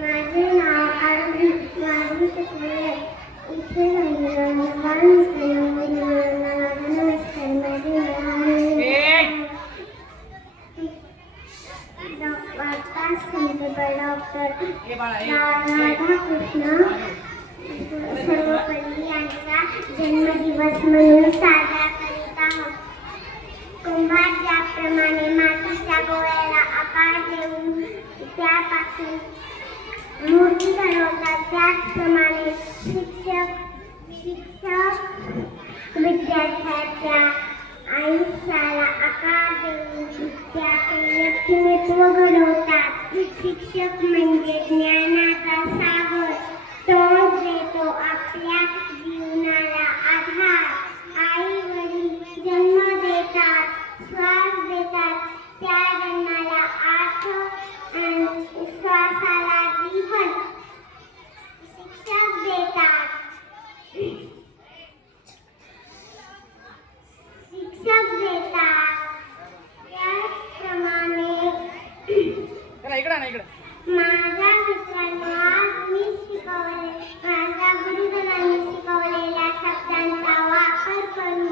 माझे नाव आरवी माझी शिकवले इथे नमस्कार माझे डॉक्टर राधाकृष्ण सर्वपल्ली यांचा जन्मदिवस म्हणून साजरा करीत आहोत. कुंभार ज्याप्रमाणे मातीच्या गोळ्याला आकार देऊन त्यापासून मूर्ती बनवतात, त्याचप्रमाणे शिक्षक विद्यार्थ्यांच्या आयुष्याला आकार देऊन त्याचे व्यक्तिमत्व घडवतात. शिक्षक म्हणजे ज्ञानाचा सागर, तो देतो आपल्या जीवनाला आधार. आई वडील जन्म देतात, श्वास देतात, त्या जन्माला अर्थ आणि श्वासाला जीवन शिक्षक देतात. त्याप्रमाणे माझ्या मित्रांना मी शिकवले, माझ्या गुरुजनांनी शिकवलेल्या शब्दांचा वापर करून